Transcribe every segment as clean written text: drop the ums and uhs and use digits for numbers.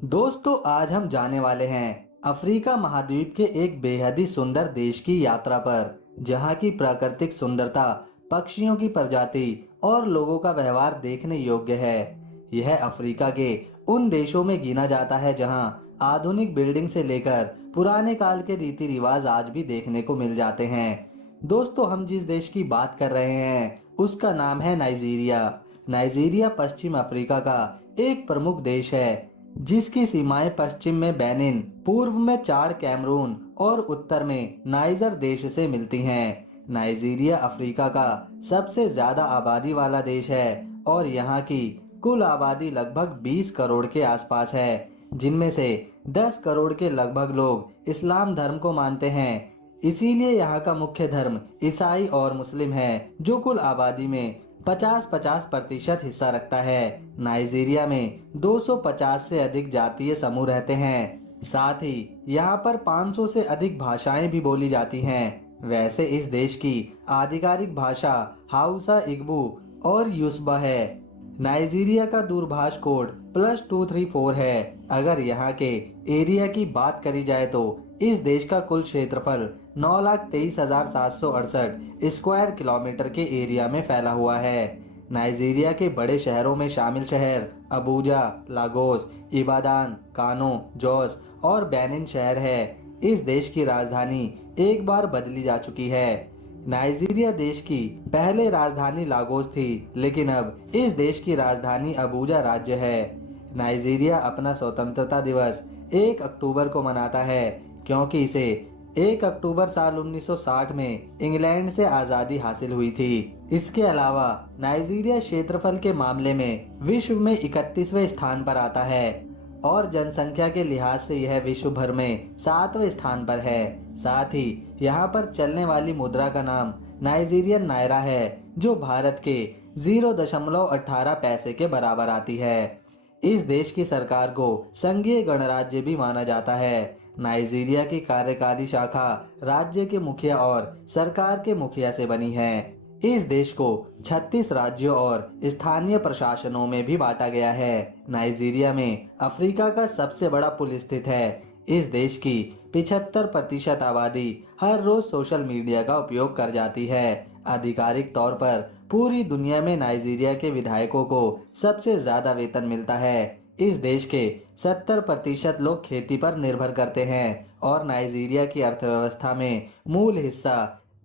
दोस्तों आज हम जाने वाले हैं अफ्रीका महाद्वीप के एक बेहद ही सुंदर देश की यात्रा पर, जहां की प्राकृतिक सुंदरता, पक्षियों की प्रजाति और लोगों का व्यवहार देखने योग्य है। यह अफ्रीका के उन देशों में गिना जाता है जहां आधुनिक बिल्डिंग से लेकर पुराने काल के रीति रिवाज आज भी देखने को मिल जाते हैं। दोस्तों हम जिस देश की बात कर रहे हैं उसका नाम है नाइजीरिया। नाइजीरिया पश्चिम अफ्रीका का एक प्रमुख देश है, जिसकी सीमाएं पश्चिम में बेनिन, पूर्व में चाड कैमरून और उत्तर में नाइजर देश से मिलती हैं। नाइजीरिया अफ्रीका का सबसे ज्यादा आबादी वाला देश है और यहाँ की कुल आबादी लगभग 20 करोड़ के आसपास है, जिनमें से 10 करोड़ के लगभग लोग इस्लाम धर्म को मानते हैं। इसीलिए यहाँ का मुख्य धर्म ईसाई और मुस्लिम है, जो कुल आबादी में 50-50% हिस्सा रखता है। नाइजीरिया में 250 से अधिक जातीय समूह रहते हैं। साथ ही यहाँ पर 500 से अधिक भाषाएं भी बोली जाती हैं। वैसे इस देश की आधिकारिक भाषा हाउसा, इग्बू और यूसबा है। नाइजीरिया का दूरभाष कोड +234 है। अगर यहाँ के एरिया की बात करी जाए तो इस देश का कुल क्षेत्रफल 9,23,768 स्क्वायर किलोमीटर के एरिया में फैला हुआ है। नाइजीरिया के बड़े शहरों में शामिल शहर अबूजा, लागोस, इबादान, कानो, जोस और बेनिन शहर है। इस देश की राजधानी एक बार बदली जा चुकी है। नाइजीरिया देश की पहले राजधानी लागोस थी, लेकिन अब इस देश की राजधानी अबूजा राज्य है। नाइजीरिया अपना स्वतंत्रता दिवस 1 अक्टूबर को मनाता है, क्योंकि इसे 1 अक्टूबर साल 1960 में इंग्लैंड से आज़ादी हासिल हुई थी। इसके अलावा नाइजीरिया क्षेत्रफल के मामले में विश्व में 31वें स्थान पर आता है और जनसंख्या के लिहाज से यह विश्व भर में 7वें स्थान पर है। साथ ही यहाँ पर चलने वाली मुद्रा का नाम नाइजीरियन नायरा है, जो भारत के 0.18 पैसे के बराबर आती है। इस देश की सरकार को संघीय गणराज्य भी माना जाता है। नाइजीरिया की कार्यकारी शाखा राज्य के मुखिया और सरकार के मुखिया से बनी है। इस देश को 36 राज्यों और स्थानीय प्रशासनों में भी बांटा गया है। नाइजीरिया में अफ्रीका का सबसे बड़ा पुल स्थित है। इस देश की 75% आबादी हर रोज सोशल मीडिया का उपयोग कर जाती है। आधिकारिक तौर पर पूरी दुनिया में नाइजीरिया के विधायकों को सबसे ज्यादा वेतन मिलता है। इस देश के 70% लोग खेती पर निर्भर करते हैं और नाइजीरिया की अर्थव्यवस्था में मूल हिस्सा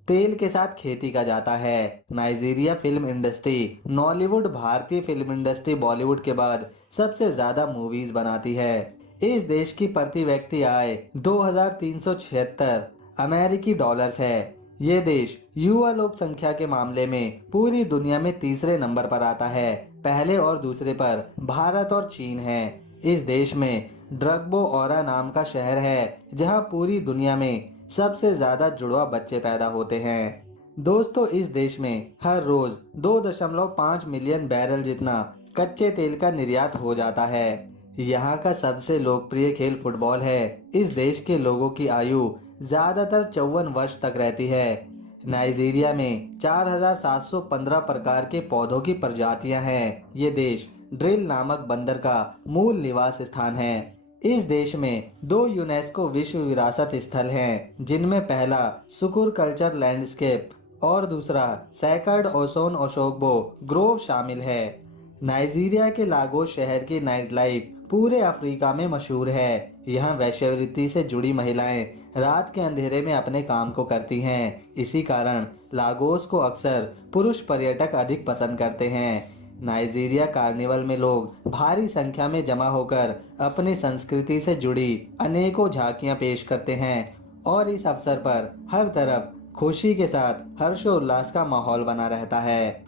तेल के साथ खेती का जाता है। नाइजीरिया फिल्म इंडस्ट्री नॉलीवुड भारतीय फिल्म इंडस्ट्री बॉलीवुड के बाद सबसे ज्यादा मूवीज बनाती है। इस देश की प्रति व्यक्ति आय 2,376 अमेरिकी डॉलर्स है। ये देश युवा लोक संख्या के मामले में पूरी दुनिया में तीसरे नंबर पर आता है। पहले और दूसरे पर भारत और चीन है। इस देश में ड्रग्बो ओरा नाम का शहर है, जहां पूरी दुनिया में सबसे ज्यादा जुड़वा बच्चे पैदा होते हैं। दोस्तों इस देश में हर रोज 2.5 मिलियन बैरल जितना कच्चे तेल का निर्यात हो जाता है। यहाँ का सबसे लोकप्रिय खेल फुटबॉल है। इस देश के लोगों की आयु ज्यादातर 54 वर्ष तक रहती है। नाइजीरिया में 4,715 प्रकार के पौधों की प्रजातियां हैं। ये देश ड्रिल नामक बंदर का मूल निवास स्थान है। इस देश में 2 यूनेस्को विश्व विरासत स्थल हैं, जिनमें पहला सुकुर कल्चर लैंडस्केप और दूसरा सैकर्ड ओसोन ओशोग्बो ग्रोव शामिल है। नाइजीरिया के लागोस शहर की नाइट लाइफ पूरे अफ्रीका में मशहूर है। यहाँ वैश्यवृत्ति से जुड़ी महिलाएं रात के अंधेरे में अपने काम को करती हैं। इसी कारण लागोस को अक्सर पुरुष पर्यटक अधिक पसंद करते हैं। नाइजीरिया कार्निवल में लोग भारी संख्या में जमा होकर अपनी संस्कृति से जुड़ी अनेकों झांकियां पेश करते हैं और इस अवसर पर हर तरफ खुशी के साथ हर्षोल्लास का माहौल बना रहता है।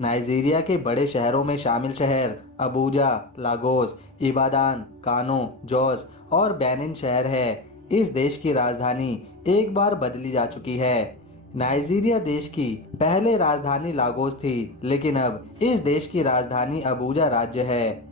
नाइजीरिया के बड़े शहरों में शामिल शहर अबूजा, लागोस, इबादान, कानो, जोस और बेनिन शहर है। इस देश की राजधानी एक बार बदली जा चुकी है। नाइजीरिया देश की पहले राजधानी लागोस थी, लेकिन अब इस देश की राजधानी अबूजा राज्य है।